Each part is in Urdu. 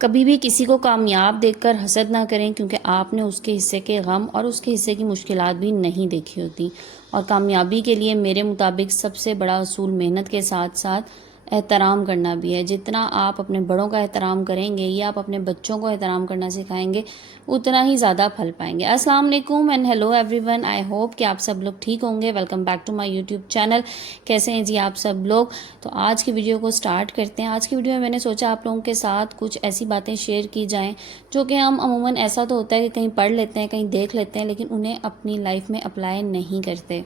کبھی بھی کسی کو کامیاب دیکھ کر حسد نہ کریں، کیونکہ آپ نے اس کے حصے کے غم اور اس کے حصے کی مشکلات بھی نہیں دیکھی ہوتی۔ اور کامیابی کے لیے میرے مطابق سب سے بڑا اصول محنت کے ساتھ ساتھ احترام کرنا بھی ہے۔ جتنا آپ اپنے بڑوں کا احترام کریں گے یا آپ اپنے بچوں کو احترام کرنا سکھائیں گے، اتنا ہی زیادہ پھل پائیں گے۔ السلام علیکم and hello everyone, I hope کہ آپ سب لوگ ٹھیک ہوں گے۔ Welcome back to my YouTube channel. کیسے ہیں جی آپ سب لوگ؟ تو آج کی ویڈیو کو سٹارٹ کرتے ہیں۔ آج کی ویڈیو میں میں نے سوچا آپ لوگوں کے ساتھ کچھ ایسی باتیں شیئر کی جائیں جو کہ ہم عموماً ایسا تو ہوتا ہے کہ کہیں پڑھ لیتے ہیں، کہیں دیکھ لیتے ہیں، لیکن انہیں اپنی لائف میں اپلائی نہیں کرتے۔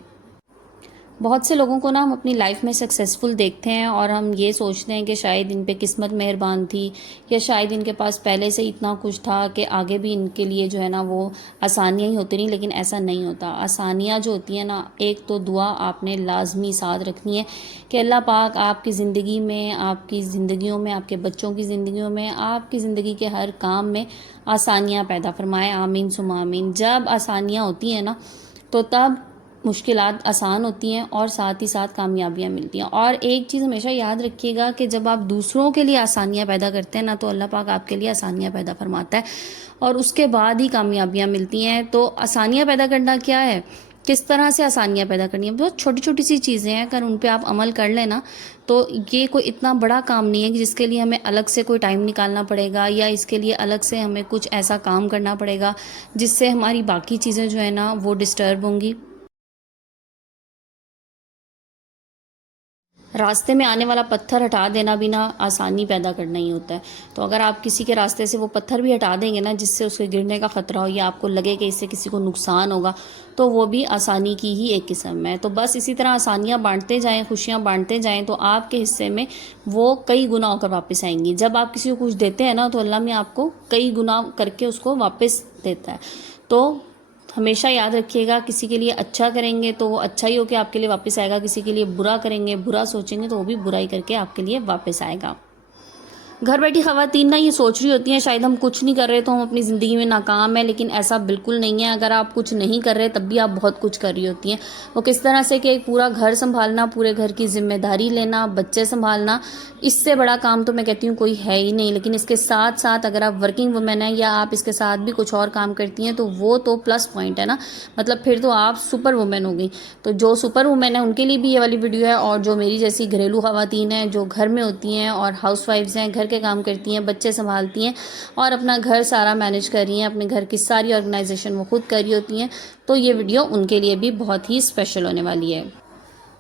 بہت سے لوگوں کو نا ہم اپنی لائف میں سکسیزفل دیکھتے ہیں اور ہم یہ سوچتے ہیں کہ شاید ان پہ قسمت مہربان تھی، یا شاید ان کے پاس پہلے سے اتنا کچھ تھا کہ آگے بھی ان کے لیے جو ہے نا وہ آسانیاں ہی ہوتی رہیں، لیکن ایسا نہیں ہوتا۔ آسانیاں جو ہوتی ہیں نا، ایک تو دعا آپ نے لازمی ساتھ رکھنی ہے کہ اللہ پاک آپ کی زندگی میں، آپ کی زندگیوں میں، آپ کے بچوں کی زندگیوں میں، آپ کی زندگی کے ہر کام میں آسانیاں پیدا فرمائے۔ آمین ثم آمین۔ جب آسانیاں ہوتی ہیں نا تو تب مشکلات آسان ہوتی ہیں اور ساتھ ہی ساتھ کامیابیاں ملتی ہیں۔ اور ایک چیز ہمیشہ یاد رکھیے گا کہ جب آپ دوسروں کے لیے آسانیاں پیدا کرتے ہیں نا، تو اللہ پاک آپ کے لیے آسانیاں پیدا فرماتا ہے اور اس کے بعد ہی کامیابیاں ملتی ہیں۔ تو آسانیاں پیدا کرنا کیا ہے؟ کس طرح سے آسانیاں پیدا کرنی ہیں؟ بہت چھوٹی چھوٹی سی چیزیں ہیں، اگر ان پہ آپ عمل کر لیں نا تو یہ کوئی اتنا بڑا کام نہیں ہے کہ جس کے لیے ہمیں الگ سے کوئی ٹائم نکالنا پڑے گا، یا اس کے لیے الگ سے ہمیں کچھ ایسا کام کرنا پڑے گا جس سے ہماری باقی چیزیں جو ہے نا وہ ڈسٹرب ہوں گی۔ راستے میں آنے والا پتھر ہٹا دینا بھی نا آسانی پیدا کرنا ہی ہوتا ہے۔ تو اگر آپ کسی کے راستے سے وہ پتھر بھی ہٹا دیں گے نا، جس سے اس کے گرنے کا خطرہ ہو یا آپ کو لگے کہ اس سے کسی کو نقصان ہوگا، تو وہ بھی آسانی کی ہی ایک قسم ہے۔ تو بس اسی طرح آسانیاں بانٹتے جائیں، خوشیاں بانٹتے جائیں، تو آپ کے حصے میں وہ کئی گنا ہو کر واپس آئیں گی۔ جب آپ کسی کو کچھ دیتے ہیں نا تو اللہ میں آپ کو کئی گنا کر کے اس کو واپس دیتا ہے۔ تو ہمیشہ یاد رکھیے گا، کسی کے لیے اچھا کریں گے تو وہ اچھا ہی ہو کے آپ کے لیے واپس آئے گا، کسی کے لیے برا کریں گے، برا سوچیں گے تو وہ بھی برائی کر کے آپ کے لیے واپس آئے گا۔ گھر بیٹھی خواتین نا یہ سوچ رہی ہوتی ہیں شاید ہم کچھ نہیں کر رہے تو ہم اپنی زندگی میں ناکام ہیں، لیکن ایسا بالکل نہیں ہے۔ اگر آپ کچھ نہیں کر رہے تب بھی آپ بہت کچھ کر رہی ہوتی ہیں۔ وہ کس طرح سے کہ ایک پورا گھر سنبھالنا، پورے گھر کی ذمہ داری لینا، بچے سنبھالنا، اس سے بڑا کام تو میں کہتی ہوں کوئی ہے ہی نہیں۔ لیکن اس کے ساتھ ساتھ اگر آپ ورکنگ وومن ہیں یا آپ اس کے ساتھ بھی کچھ اور کام کرتی ہیں تو وہ تو پلس پوائنٹ ہے نا، مطلب پھر تو آپ سپر وومن ہو گئی۔ تو جو سپر وومن ہے ان کے لیے بھی یہ والی ویڈیو ہے، اور جو میری جیسی گھریلو خواتین ہیں جو گھر میں ہوتی ہیں اور ہاؤس وائفز ہیں، گھر کے کام کرتی ہیں، بچے سنبھالتی ہیں اور اپنا گھر سارا مینیج کر رہی ہیں، اپنے گھر کی ساری آرگنائزیشن وہ خود کر رہی ہوتی ہیں، تو یہ ویڈیو ان کے لیے بھی بہت ہی اسپیشل ہونے والی ہے۔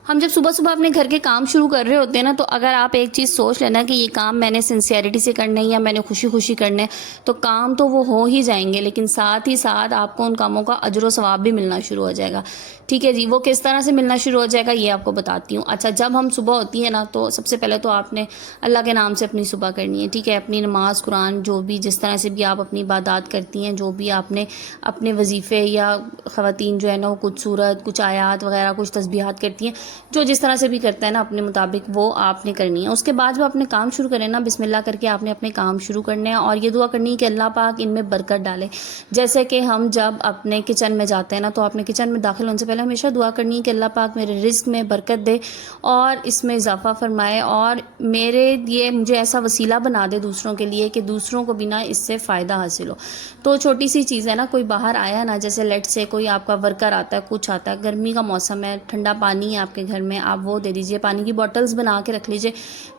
ہم جب صبح صبح اپنے گھر کے کام شروع کر رہے ہوتے ہیں نا، تو اگر آپ ایک چیز سوچ لینا کہ یہ کام میں نے سنسیئرٹی سے کرنا ہے یا میں نے خوشی خوشی کرنا ہے، تو کام تو وہ ہو ہی جائیں گے، لیکن ساتھ ہی ساتھ آپ کو ان کاموں کا اجر و ثواب بھی ملنا شروع ہو جائے گا۔ ٹھیک ہے جی، وہ کس طرح سے ملنا شروع ہو جائے گا یہ آپ کو بتاتی ہوں۔ اچھا، جب ہم صبح ہوتی ہے نا تو سب سے پہلے تو آپ نے اللہ کے نام سے اپنی صبح کرنی ہے۔ ٹھیک ہے، اپنی نماز قرآن جو بھی جس طرح سے بھی آپ اپنی عبادات کرتی ہیں، جو بھی آپ نے اپنے وظیفے، یا خواتین جو ہے نا وہ کچھ سورت، کچھ آیات وغیرہ، کچھ تسبیحات کرتی ہیں، جو جس طرح سے بھی کرتا ہے نا اپنے مطابق، وہ آپ نے کرنی ہے۔ اس کے بعد جب اپنے کام شروع کریں نا، بسم اللہ کر کے آپ نے اپنے کام شروع کرنے ہیں اور یہ دعا کرنی ہے کہ اللہ پاک ان میں برکت ڈالے۔ جیسے کہ ہم جب اپنے کچن میں جاتے ہیں نا، تو آپ نے کچن میں داخل ہونے سے پہلے ہمیشہ دعا کرنی ہے کہ اللہ پاک میرے رزق میں برکت دے اور اس میں اضافہ فرمائے، اور مجھے ایسا وسیلہ بنا دے دوسروں کے لیے کہ دوسروں کو بھی نا اس سے فائدہ حاصل ہو۔ تو چھوٹی سی چیز ہے نا، کوئی باہر آیا نا، جیسے لیٹ سے کوئی آپ کا ورکر آتا ہے، کچھ آتا ہے، گرمی کا موسم ہے، ٹھنڈا پانی ہے آپ کے گھر میں، آپ وہ دے دیجئے، پانی کی بوٹلز بنا کے رکھ لیجئے۔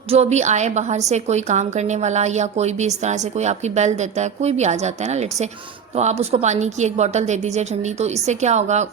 جو بھی آئے باہر سے کوئی کام کرنے والا، یا کوئی بھی اس طرح سے کوئی آپ کی بیل دیتا ہے، کوئی بھی آ جاتا ہے نا لیٹ سے، تو آپ اس کو پانی کی ایک بوٹل دے دیجئے ٹھنڈی۔ تو اس سے کیا ہوگا،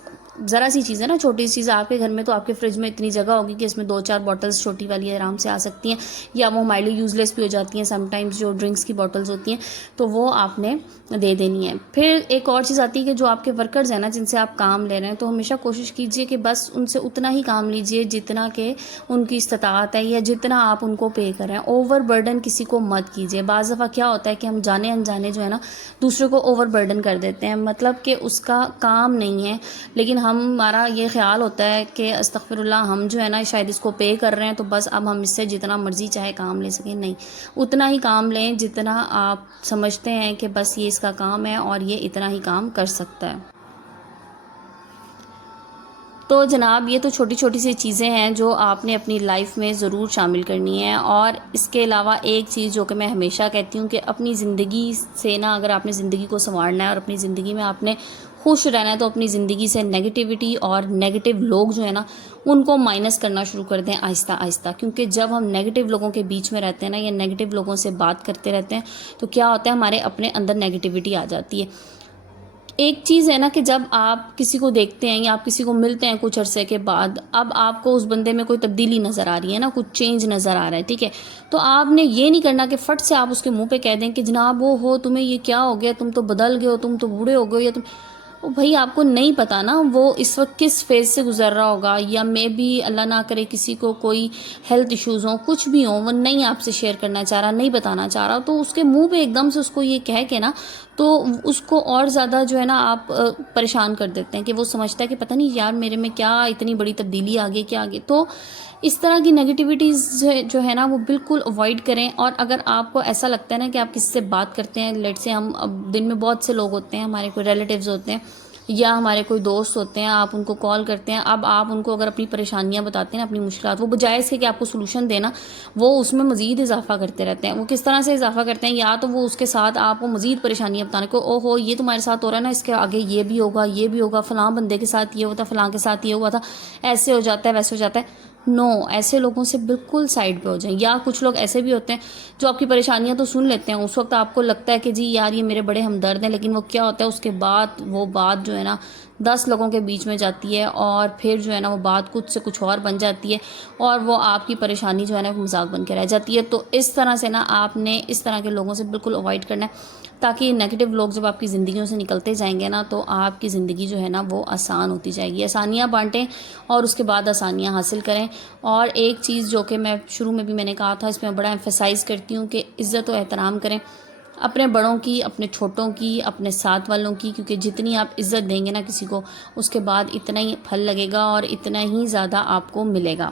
ذرا سی چیز ہے نا، چھوٹی سی چیز آپ کے گھر میں، تو آپ کے فریج میں اتنی جگہ ہوگی کہ اس میں 2-4 بوٹلز چھوٹی والی آرام سے آ سکتی ہیں، یا وہ ہمارے لیے یوز لیس بھی ہو جاتی ہیں سم ٹائمز، جو ڈرنکس کی بوٹلز ہوتی ہیں، تو وہ آپ نے دے دینی ہے۔ پھر ایک اور چیز آتی ہے کہ جو آپ کے ورکرز ہیں نا، جن سے آپ کام لے رہے ہیں، تو ہمیشہ کوشش کیجئے کہ بس ان سے اتنا ہی کام لیجئے جتنا کہ ان کی استطاعت ہے، یا جتنا آپ ان کو پے کریں۔ اوور برڈن کسی کو مت کیجئے۔ بعض دفعہ کیا ہوتا ہے کہ ہم جانے انجانے جو ہے نا دوسرے کو اوور برڈن کر دیتے ہیں، مطلب کہ اس کا کام نہیں ہے، لیکن ہمارا یہ خیال ہوتا ہے کہ استغفر اللہ، ہم جو ہے نا شاید اس کو پے کر رہے ہیں تو بس اب ہم اس سے جتنا مرضی چاہے کام لے سکیں۔ نہیں، اتنا ہی کام لیں جتنا آپ سمجھتے ہیں کہ بس یہ اس کا کام ہے اور یہ اتنا ہی کام کر سکتا ہے۔ تو جناب یہ تو چھوٹی چھوٹی سی چیزیں ہیں جو آپ نے اپنی لائف میں ضرور شامل کرنی ہے. اور اس کے علاوہ ایک چیز جو کہ میں ہمیشہ کہتی ہوں کہ اپنی زندگی سے نا، اگر آپ نے زندگی کو سنوارنا ہے اور اپنی زندگی میں آپ نے خوش رہنا ہے، تو اپنی زندگی سے نیگیٹیوٹی اور نیگیٹیو لوگ جو ہیں نا ان کو مائنس کرنا شروع کر دیں آہستہ آہستہ. کیونکہ جب ہم نیگیٹیو لوگوں کے بیچ میں رہتے ہیں نا، یا نیگیٹیو لوگوں سے بات کرتے رہتے ہیں، تو کیا ہوتا ہے ہمارے اپنے اندر نیگیٹیوٹی آ جاتی ہے. ایک چیز ہے نا کہ جب آپ کسی کو دیکھتے ہیں یا آپ کسی کو ملتے ہیں کچھ عرصے کے بعد، اب آپ کو اس بندے میں کوئی تبدیلی نظر آ رہی ہے نا، کچھ چینج نظر آ رہا ہے، ٹھیک ہے، تو آپ نے یہ نہیں کرنا کہ فٹ سے آپ اس کے منہ پہ کہہ دیں کہ جناب وہ ہو تمہیں یہ کیا ہو گیا، تم تو بدل گئے ہو، تم تو بوڑھے ہو گئے ہو، یا تم بھائی آپ کو نہیں پتا نا وہ اس وقت کس فیز سے گزر رہا ہوگا، یا میں بھی اللہ نہ کرے کسی کو کوئی ہیلتھ ایشوز ہوں، کچھ بھی ہوں، وہ نہیں آپ سے شیئر کرنا چاہ رہا، نہیں بتانا چاہ رہا، تو اس کے منہ پہ ایک دم سے اس کو یہ کہہ کے نا، تو اس کو اور زیادہ جو ہے نا آپ پریشان کر دیتے ہیں کہ وہ سمجھتا ہے کہ پتہ نہیں یار میرے میں کیا اتنی بڑی تبدیلی آ گئی، کیا آ گئی. تو اس طرح کی نیگیٹیوٹیز جو ہے نا وہ بالکل اوائڈ کریں. اور اگر آپ کو ایسا لگتا ہے نا کہ آپ کسی سے بات کرتے ہیں، لیٹ سے ہم اب دن میں بہت سے لوگ ہوتے ہیں، ہمارے کوئی ریلیٹیوز ہوتے ہیں یا ہمارے کوئی دوست ہوتے ہیں، آپ ان کو کال کرتے ہیں، اب آپ ان کو اگر اپنی پریشانیاں بتاتے ہیں، اپنی مشکلات، وہ بجائے اس کے کہ آپ کو سولوشن دینا، وہ اس میں مزید اضافہ کرتے رہتے ہیں. وہ کس طرح سے اضافہ کرتے ہیں، یا تو وہ اس کے ساتھ آپ کو مزید پریشانیاں بتانے کو، او ہو یہ تمہارے ساتھ ہو رہا ہے نا، اس کے آگے یہ بھی ہوگا، یہ بھی ہوگا، فلاں بندے کے ساتھ یہ ہوتا، فلاں کے ساتھ یہ ہوا تھا، ایسے ہو جاتا ہے، ویسے ہو جاتا ہے. نو، ایسے لوگوں سے بالکل سائڈ پہ ہو جائیں. یا کچھ لوگ ایسے بھی ہوتے ہیں جو آپ کی پریشانیاں تو سن لیتے ہیں، اس وقت آپ کو لگتا ہے کہ جی یار یہ میرے بڑے ہمدرد ہیں، لیکن وہ کیا ہوتا ہے اس کے بعد وہ بات جو ہے نا 10 لوگوں کے بیچ میں جاتی ہے، اور پھر جو ہے نا وہ بات کچھ سے کچھ اور بن جاتی ہے، اور وہ آپ کی پریشانی جو ہے نا مذاق بن کے رہ جاتی ہے. تو اس طرح سے نا آپ نے اس طرح کے لوگوں سے بالکل اوائڈ کرنا ہے، تاکہ یہ نیگیٹو لوگ جب آپ کی زندگیوں سے نکلتے جائیں گے نا، تو آپ کی زندگی جو ہے نا وہ آسان ہوتی جائے گی. آسانیاں بانٹیں اور اس کے بعد آسانیاں حاصل کریں. اور ایک چیز جو کہ میں شروع میں بھی میں نے کہا تھا، اس میں بڑا ایمفیسائز کرتی ہوں کہ عزت و احترام کریں، اپنے بڑوں کی، اپنے چھوٹوں کی، اپنے ساتھ والوں کی. کیونکہ جتنی آپ عزت دیں گے نا کسی کو، اس کے بعد اتنا ہی پھل لگے گا اور اتنا ہی زیادہ آپ کو ملے گا.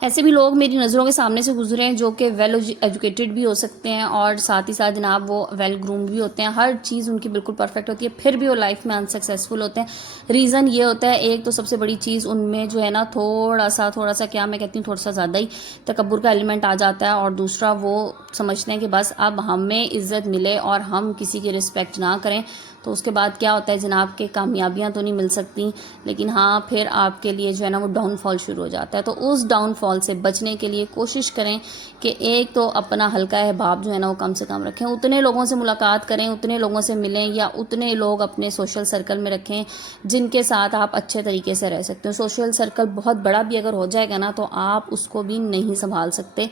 ایسے بھی لوگ میری نظروں کے سامنے سے گزرے ہیں جو کہ ویل ایجوکیٹڈ بھی ہو سکتے ہیں، اور ساتھ ہی ساتھ جناب وہ ویل گرومڈ بھی ہوتے ہیں، ہر چیز ان کی بالکل پرفیکٹ ہوتی ہے، پھر بھی وہ لائف میں انسکسیزفل ہوتے ہیں. ریزن یہ ہوتا ہے، ایک تو سب سے بڑی چیز ان میں جو ہے نا تھوڑا سا کیا میں کہتی ہوں، تھوڑا سا زیادہ ہی تکبر کا ایلیمنٹ آ جاتا ہے. اور دوسرا وہ سمجھتے ہیں کہ بس اب ہمیں عزت ملے اور ہم کسی کی رسپیکٹ نہ کریں، تو اس کے بعد کیا ہوتا ہے جناب کہ کامیابیاں تو نہیں مل سکتی، لیکن ہاں پھر آپ کے لیے جو ہے نا وہ ڈاؤن فال شروع ہو جاتا ہے. تو اس ڈاؤن فال سے بچنے کے لیے کوشش کریں کہ ایک تو اپنا ہلکا احباب جو ہے نا وہ کم سے کم رکھیں، اتنے لوگوں سے ملاقات کریں، اتنے لوگوں سے ملیں، یا اتنے لوگ اپنے سوشل سرکل میں رکھیں جن کے ساتھ آپ اچھے طریقے سے رہ سکتے ہو. سوشل سرکل بہت بڑا بھی اگر ہو جائے گا نا تو آپ اس کو بھی نہیں سنبھال سکتے،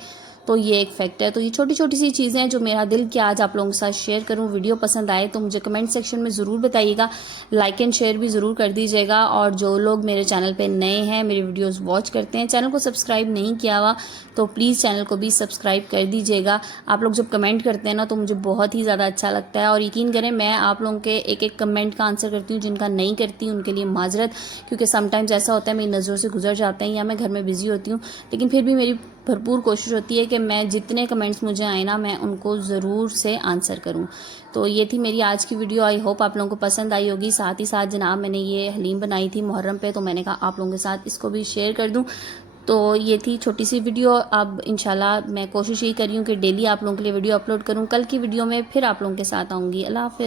تو یہ ایک فیکٹ ہے. تو یہ چھوٹی چھوٹی سی چیزیں ہیں جو میرا دل کیا آج آپ لوگوں کے ساتھ شیئر کروں. ویڈیو پسند آئے تو مجھے کمنٹ سیکشن میں ضرور بتائیے گا، لائک اینڈ شیئر بھی ضرور کر دیجیے گا. اور جو لوگ میرے چینل پہ نئے ہیں، میری ویڈیوز واچ کرتے ہیں، چینل کو سبسکرائب نہیں کیا ہوا تو پلیز چینل کو بھی سبسکرائب کر دیجیے گا. آپ لوگ جب کمنٹ کرتے ہیں نا تو مجھے بہت ہی زیادہ اچھا لگتا ہے، اور یقین کریں میں آپ لوگوں کے ایک ایک کمنٹ کا آنسر کرتی ہوں. جن کا نہیں کرتی ان کے لیے معذرت، کیونکہ سم ٹائمز ایسا ہوتا ہے میری نظروں سے گزر جاتے ہیں یا میں گھر میں بزی ہوتی ہوں، لیکن پھر بھی میری بھرپور کوشش ہوتی ہے کہ میں جتنے کمنٹس مجھے آئے نا میں ان کو ضرور سے آنسر کروں. تو یہ تھی میری آج کی ویڈیو، آئی ہوپ آپ لوگوں کو پسند آئی ہوگی. ساتھ ہی ساتھ جناب میں نے یہ حلیم بنائی تھی محرم پہ، تو میں نے کہا آپ لوگوں کے ساتھ اس کو بھی شیئر کر دوں. تو یہ تھی چھوٹی سی ویڈیو. اب انشاءاللہ میں کوشش یہی کر رہی ہوں کہ ڈیلی آپ لوگوں کے لیے ویڈیو اپلوڈ کروں. کل کی ویڈیو میں پھر آپ لوگوں کے ساتھ آؤں گی. اللہ حافظ.